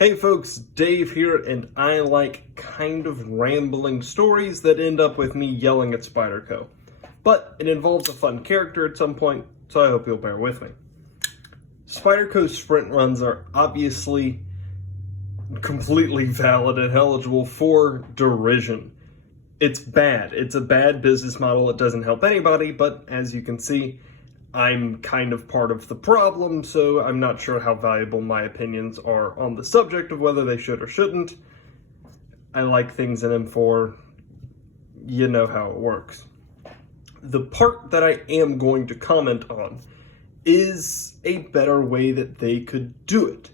Hey folks, Dave here, and I like kind of rambling stories that end up with me yelling at Spyderco. But it involves a fun character at some point, so I hope you'll bear with me. Spyderco's sprint runs are obviously completely valid and eligible for derision. It's bad. It's a bad business model. It doesn't help anybody, but as you can see, I'm kind of part of the problem, so I'm not sure how valuable my opinions are on the subject of whether they should or shouldn't. I like things in M4. You know how it works. The part that I am going to comment on is a better way that they could do it.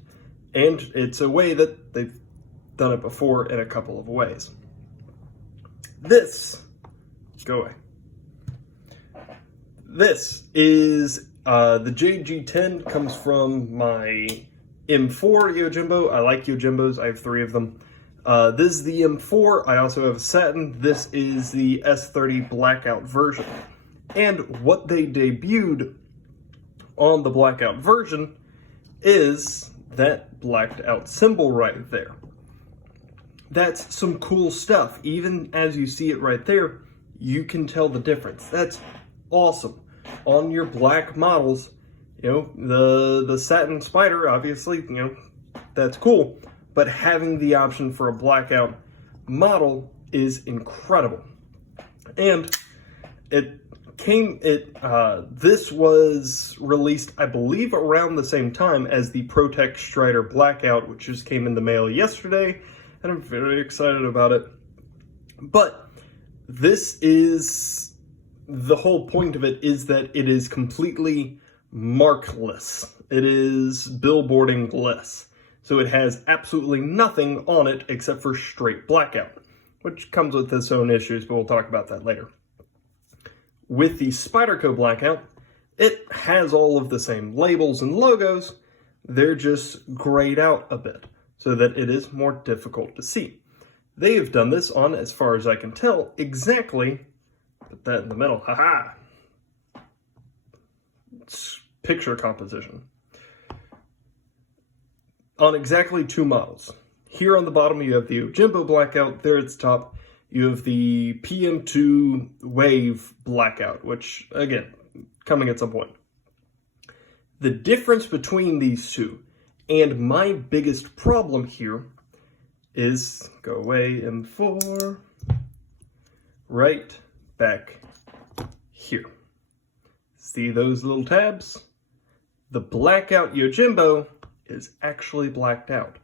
And it's a way that they've done it before in a couple of ways. Go away. This is the JG10, comes from my M4 Yojimbo. I like Yojimbos, I have 3 of them. This is the M4, I also have a satin. This is the S30 Blackout version. And what they debuted on the Blackout version is that blacked out symbol right there. That's some cool stuff. Even as you see it right there, you can tell the difference. That's awesome. On your black models, you know, the satin Spyder, obviously, you know, that's cool. But having the option for a blackout model is incredible. And this was released, I believe, around the same time as the Protect Strider Blackout, which just came in the mail yesterday, and I'm very excited about it. But this is, the whole point of it is that it is completely markless. It is billboarding-less. So it has absolutely nothing on it except for straight blackout, which comes with its own issues, but we'll talk about that later. With the Spyderco Blackout, it has all of the same labels and logos. They're just grayed out a bit so that it is more difficult to see. They have done this on, as far as I can tell, exactly, put that in the middle, haha, it's picture composition, on exactly 2 models. Here on the bottom you have the Yojimbo Blackout, there at the top you have the PM2 Wave Blackout, which, again, coming at some point. The difference between these two, and my biggest problem here, is, go away, M4, right back here. See those little tabs? The Blackout Yojimbo is actually blacked out.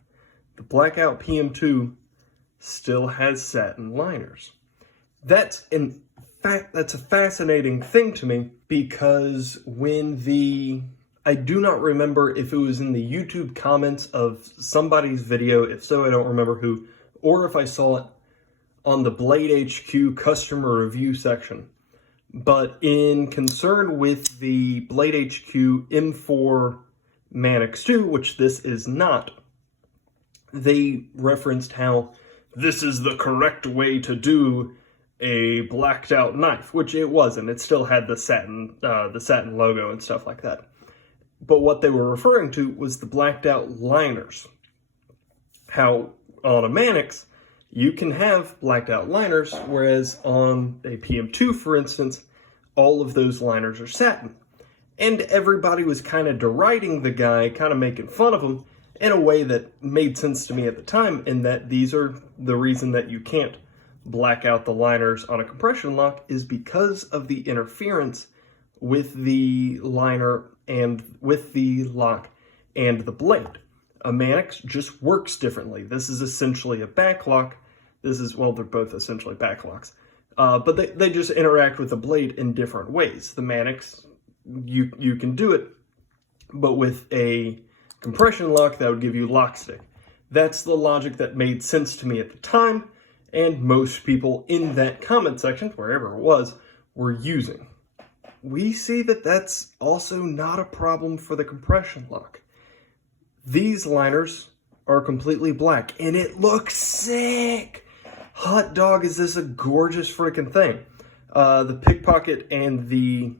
The Blackout PM2 still has satin liners. That's a fascinating thing to me, because when I do not remember if it was in the YouTube comments of somebody's video, if so I don't remember who, or if I saw it on the Blade HQ customer review section. But in concern with the Blade HQ M4 Mannix 2, which this is not, they referenced how this is the correct way to do a blacked out knife, which it wasn't. It still had the satin logo and stuff like that. But what they were referring to was the blacked out liners. How on a Mannix, you can have blacked out liners, whereas on a PM2, for instance, all of those liners are satin. And everybody was kind of deriding the guy, kind of making fun of him, in a way that made sense to me at the time, in that these are the reason that you can't black out the liners on a compression lock is because of the interference with the liner and with the lock and the blade. A Mannix just works differently. This is essentially a backlock. This is, well, they're both essentially backlocks. But they just interact with the blade in different ways. The Mannix, you can do it, but with a compression lock, that would give you lock stick. That's the logic that made sense to me at the time, and most people in that comment section, wherever it was, were using. We see that that's also not a problem for the compression lock. These liners are completely black, and it looks sick! Hot dog, is this a gorgeous freaking thing. The pickpocket and the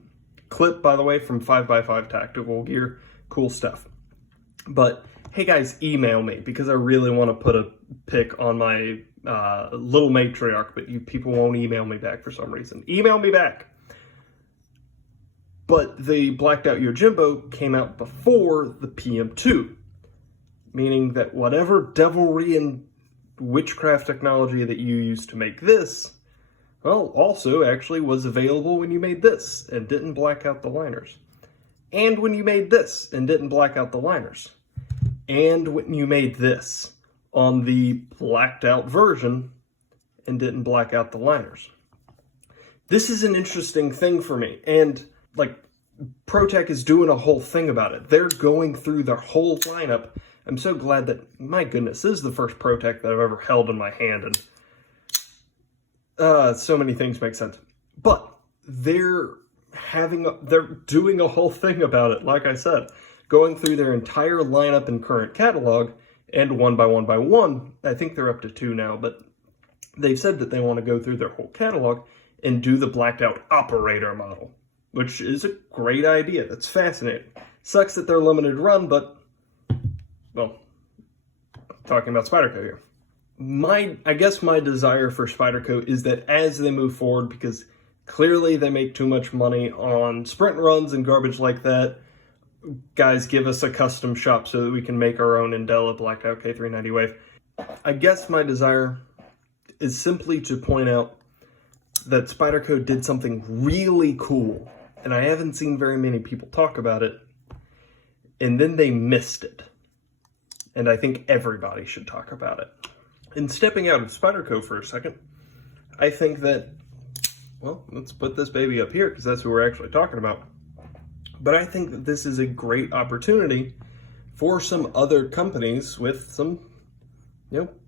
clip, by the way, from 5x5 Tactical Gear, cool stuff. But hey guys, email me, because I really want to put a pic on my little matriarch, but you people won't email me back for some reason. Email me back. But the blacked out Yojimbo came out before the PM2, meaning that whatever devilry and witchcraft technology that you used to make this, well, also actually was available when you made this and didn't black out the liners. And when you made this and didn't black out the liners. And when you made this on the blacked out version and didn't black out the liners. This is an interesting thing for me. And like, ProTech is doing a whole thing about it. They're going through their whole lineup. I'm so glad that, my goodness, this is the first ProTech that I've ever held in my hand, and so many things make sense. But they're doing a whole thing about it, like I said, going through their entire lineup and current catalog, and one by one, I think they're up to 2 now, but they've said that they want to go through their whole catalog and do the blacked out operator model, which is a great idea. That's fascinating. Sucks that they're limited run, but, well, talking about Spyderco here. I guess my desire for Spyderco is that as they move forward, because clearly they make too much money on sprint runs and garbage like that, guys, give us a custom shop so that we can make our own Indela blacked out K390 wave. I guess my desire is simply to point out that Spyderco did something really cool, and I haven't seen very many people talk about it, and then they missed it. And I think everybody should talk about it. And stepping out of Spyderco for a second, I think that, well, let's put this baby up here because that's what we're actually talking about. But I think that this is a great opportunity for some other companies with some,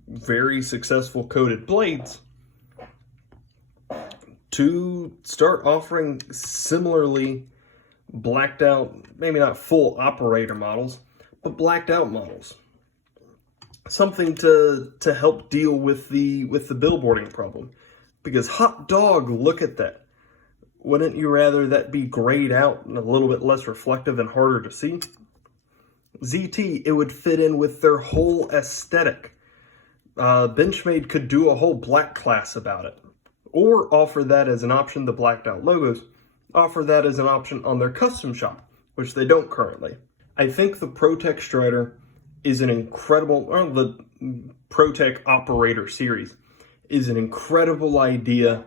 very successful coated blades to start offering similarly blacked out, maybe not full operator models, but blacked out models. Something to help deal with the billboarding problem. Because hot dog, look at that. Wouldn't you rather that be grayed out and a little bit less reflective and harder to see? ZT, it would fit in with their whole aesthetic. Benchmade could do a whole black class about it. Or offer that as an option, the blacked out logos. Offer that as an option on their custom shop, which they don't currently. I think the ProTech Strider is an incredible, or the ProTech Operator series is an incredible idea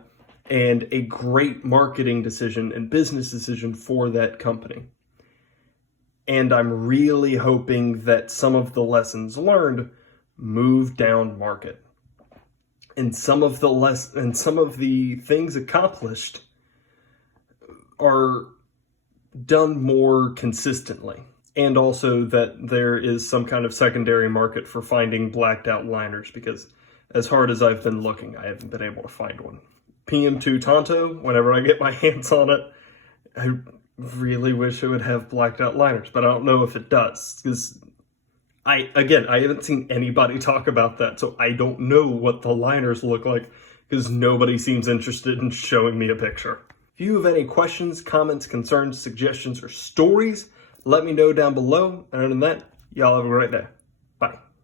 and a great marketing decision and business decision for that company. And I'm really hoping that some of the lessons learned move down market. And some of the things accomplished are done more consistently. And also that there is some kind of secondary market for finding blacked out liners, because as hard as I've been looking, I haven't been able to find one. PM2 Tonto, whenever I get my hands on it, I really wish it would have blacked out liners, but I don't know if it does, because I haven't seen anybody talk about that, so I don't know what the liners look like, because nobody seems interested in showing me a picture. If you have any questions, comments, concerns, suggestions, or stories, let me know down below. And other than that, y'all have a great day.